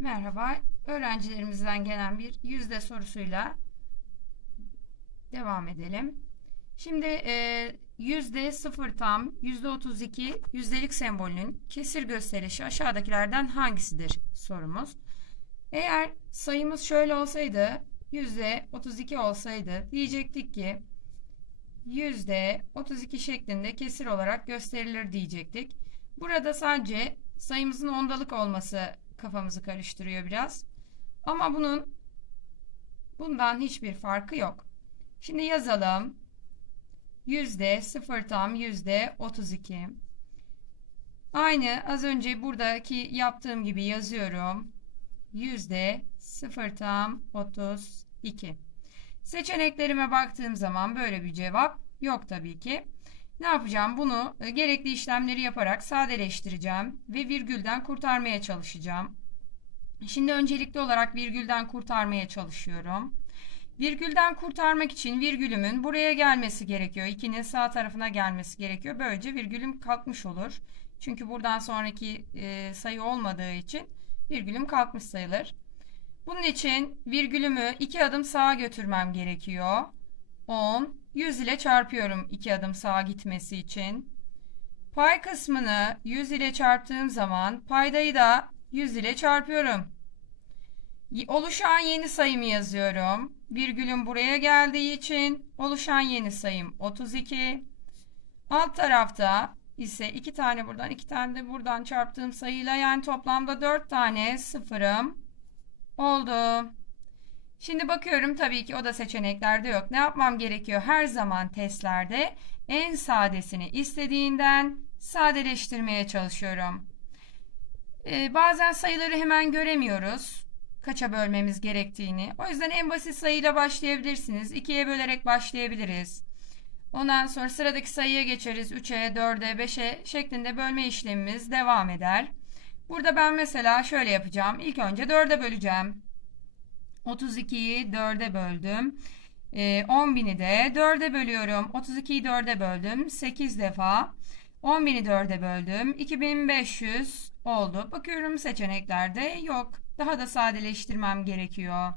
Merhaba. Öğrencilerimizden gelen bir yüzde sorusuyla devam edelim. Şimdi e, yüzde sıfır tam, yüzde otuz iki yüzdelik sembolünün kesir gösterişi aşağıdakilerden hangisidir sorumuz. Eğer sayımız şöyle olsaydı, yüzde otuz iki olsaydı diyecektik ki yüzde otuz iki şeklinde kesir olarak gösterilir diyecektik. Burada sadece sayımızın ondalık olması kafamızı karıştırıyor biraz. Ama bunun bundan hiçbir farkı yok. Şimdi yazalım. Yüzde sıfır tam yüzde otuz iki. Aynı az önce buradaki yaptığım gibi yazıyorum. Yüzde sıfır tam otuz iki. Seçeneklerime baktığım zaman böyle bir cevap yok tabii ki. Ne yapacağım? Bunu e, gerekli işlemleri yaparak sadeleştireceğim ve virgülden kurtarmaya çalışacağım. Şimdi öncelikli olarak virgülden kurtarmaya çalışıyorum. Virgülden kurtarmak için virgülümün buraya gelmesi gerekiyor. 2'nin sağ tarafına gelmesi gerekiyor. Böylece virgülüm kalkmış olur. Çünkü buradan sonraki e, sayı olmadığı için virgülüm kalkmış sayılır. Bunun için virgülümü 2 adım sağa götürmem gerekiyor. 10 100 ile çarpıyorum 2 adım sağa gitmesi için. Pay kısmını 100 ile çarptığım zaman paydayı da 100 ile çarpıyorum. Oluşan yeni sayımı yazıyorum. Virgülüm buraya geldiği için oluşan yeni sayım 32. Alt tarafta ise iki tane buradan iki tane de buradan çarptığım sayıyla yani toplamda 4 tane sıfırım oldu. Şimdi bakıyorum tabii ki o da seçeneklerde yok. Ne yapmam gerekiyor? Her zaman testlerde en sadesini istediğinden sadeleştirmeye çalışıyorum. Ee, bazen sayıları hemen göremiyoruz. Kaça bölmemiz gerektiğini. O yüzden en basit sayıyla başlayabilirsiniz. 2'ye bölerek başlayabiliriz. Ondan sonra sıradaki sayıya geçeriz. 3'e, 4'e, 5'e şeklinde bölme işlemimiz devam eder. Burada ben mesela şöyle yapacağım. İlk önce 4'e böleceğim. 32'yi 4'e böldüm. Ee, 10.000'i de 4'e bölüyorum. 32'yi 4'e böldüm. 8 defa. 10.000'i 4'e böldüm. 2500 oldu. Bakıyorum seçeneklerde yok. Daha da sadeleştirmem gerekiyor.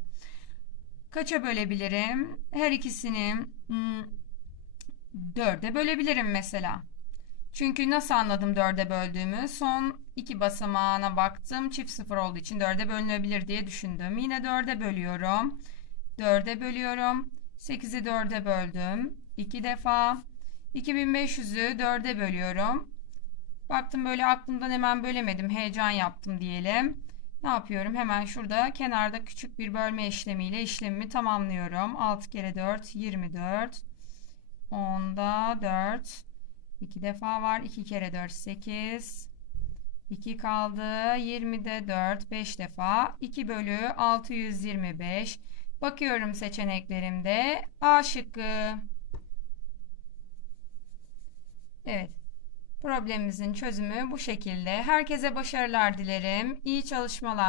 Kaça bölebilirim? Her ikisini hmm, 4'e bölebilirim mesela. Çünkü nasıl anladım 4'e böldüğümü? Son iki basamağına baktım. Çift sıfır olduğu için 4'e bölünebilir diye düşündüm. Yine 4'e bölüyorum. 4'e bölüyorum. 8'i 4'e böldüm. 2 defa. 2500'ü 4'e bölüyorum. Baktım böyle aklımdan hemen bölemedim. Heyecan yaptım diyelim. Ne yapıyorum? Hemen şurada kenarda küçük bir bölme işlemiyle işlemimi tamamlıyorum. 6 kere 4 24. 10'da 4. 2 defa var. 2 kere 4 8. 2 kaldı. 20'de 4 5 defa. 2 bölü 625. Bakıyorum seçeneklerimde. A şıkkı. Evet. Problemimizin çözümü bu şekilde. Herkese başarılar dilerim. İyi çalışmalar.